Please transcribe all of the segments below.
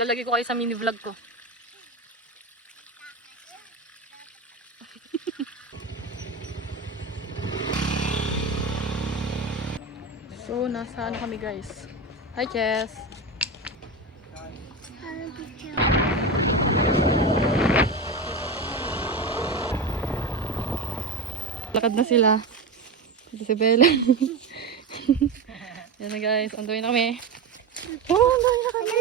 Lalagay ko kayo sa mini vlog ko. So, nasa ano kami guys? Hi, Jess! Lakad na sila. Ito si Bella. Yan na guys, anduin na kami. Oh, anduin na kami!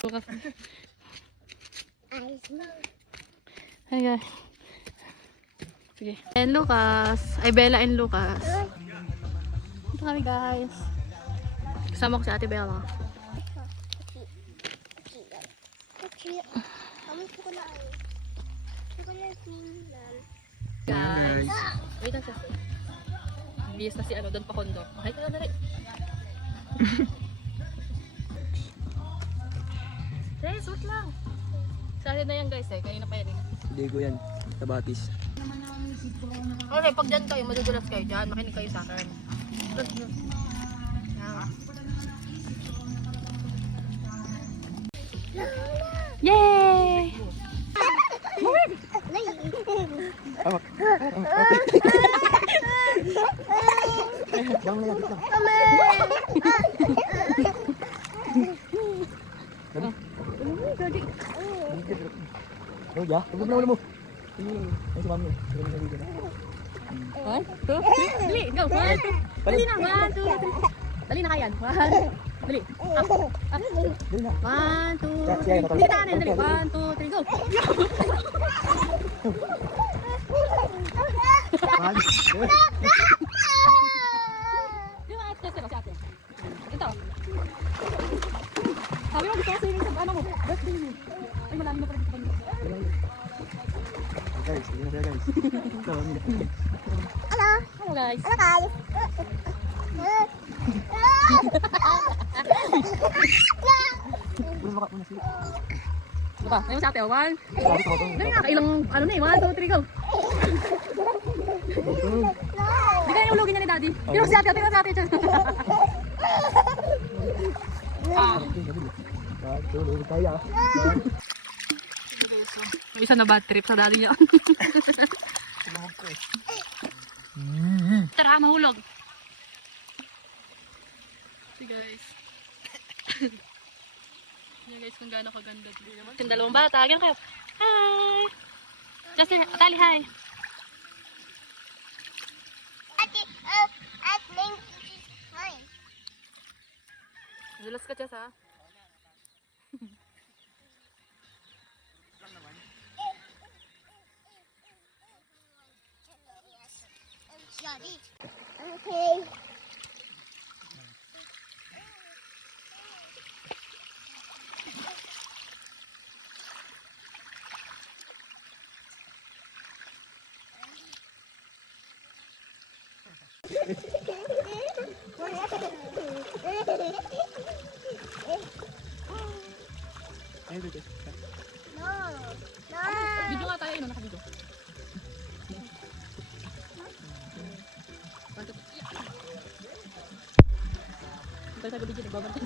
Lucas. Hi guys. Sige. And Lucas. Ay, Bella and Lucas. Ito kami guys. Kasama ko si Ate Bella. Guys. Wait lang siya. Biyas na si ano, doon pa kondo. Okay, kaya na rin. Guys, wait lang. Sali na yan guys eh. Kanina pa yan eh. Ligo yan. Tabatis. Okay, pag dyan kayo, madudulas kayo dyan. Makinig kayo sa akin. Yay! Jangan lagi lang. Gagi. Oh ya, tunggu mo. Ini si mami. 1, 2, 3, dali, go. 1, 2. Dali na, 1, 2, 3. Dali na kayan. 1, dali. Up. Dali na. 1, 2, 3. Dali tayo, dali. 1, 2, 3, go. Di ba, ate, si ate. Ito. Sabi mo, gusto ko swimming sa ano mo, birthday mo. Ay, malalim na pala dito. Guys, ini na guys. Hello. Hello guys. Hello guys. Belum makan sih. Diba? Ngayon sa ate, 1. Dali na, ilang, ano na eh, 1, 2, 3, go. Di kaya yung ulugin niya ni daddy. Pero si ate, tingnan si ate. Tuloy kaya. May isa na bad trip sa daddy niya. Tara, mahulog. Si guys. Yan guys, kung gaano kaganda dito. Yung dalawang bata, ganyan kayo. Hi! Justin, Atali, hi! Dulas ka, Jess, ha? Okay. Video nga tayo, naka-video. Tayo sa video, nagbabantay.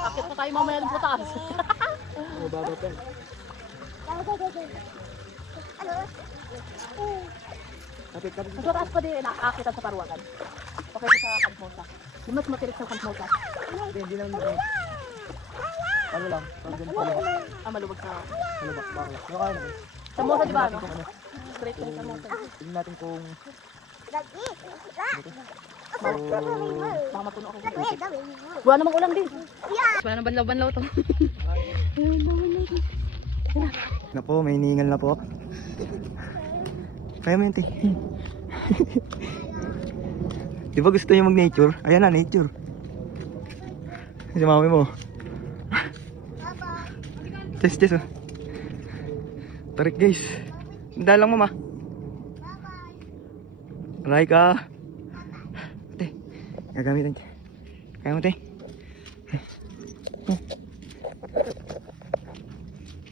Akit pa tayo mamaya ng putas. Baba pa. Kapit. Mas mataas pa din naakitan sa paruwagan. Okay sa Kantmosa. Yung mas matirik sa Kantmosa. Hindi lang mo. Ano lang? Maluwag sa... Malubak bakla. Yung kaya na. Sa Mosa, di ba ano? Straight lang sa Mosa. Tingnan natin kung Baka matuno ako. Buwan namang ulang din. Wala nang banlaw-banlaw to. na po, may hiningal na po. Kaya mo yun, te. Di ba gusto niyo mag-nature? Ayan na, nature. Si mami mo. Test, oh. Tarik, guys. Handa lang, mama. Alay ka. Te, gagamitin. Kaya mo, te.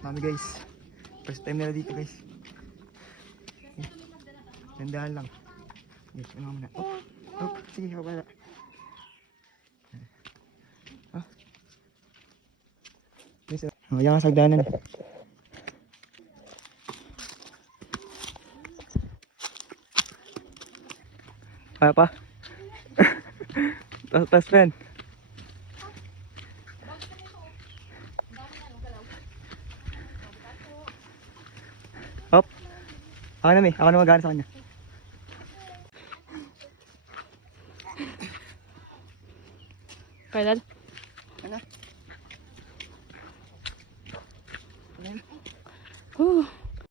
Mami, guys. First time nila dito, guys. Gandahan lang. Yes, ano muna. Oh, sige, wala. Yan ka sa hagdanan. Kaya pa? Tas friend. Hop. Ako na, Ako na magana sa kanya. Kailan? Ano? Whew.